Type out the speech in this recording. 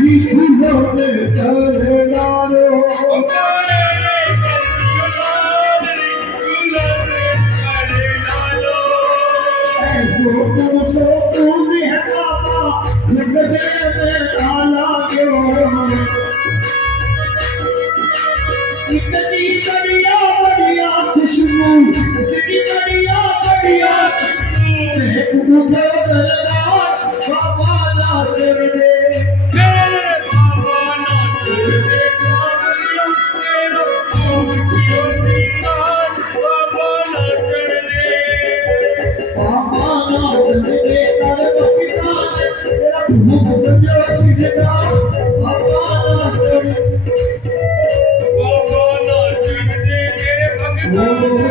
जीवन करनारो ऐसो तू निहकामा जिंदगी में आला क्यों इतनी बढ़िया बढ़िया खुशबू इतनी बढ़िया बढ़िया खुशबू मुझे दरबार बाबा नाच दे मेरे बाबा नाच दे कावड़िया तेरा मुझको सिंगार बाबा नाच दे बाबा नाच दे तारे पिता ने तेरा मुझ सजो शिरदा बाबा नाच दे Oh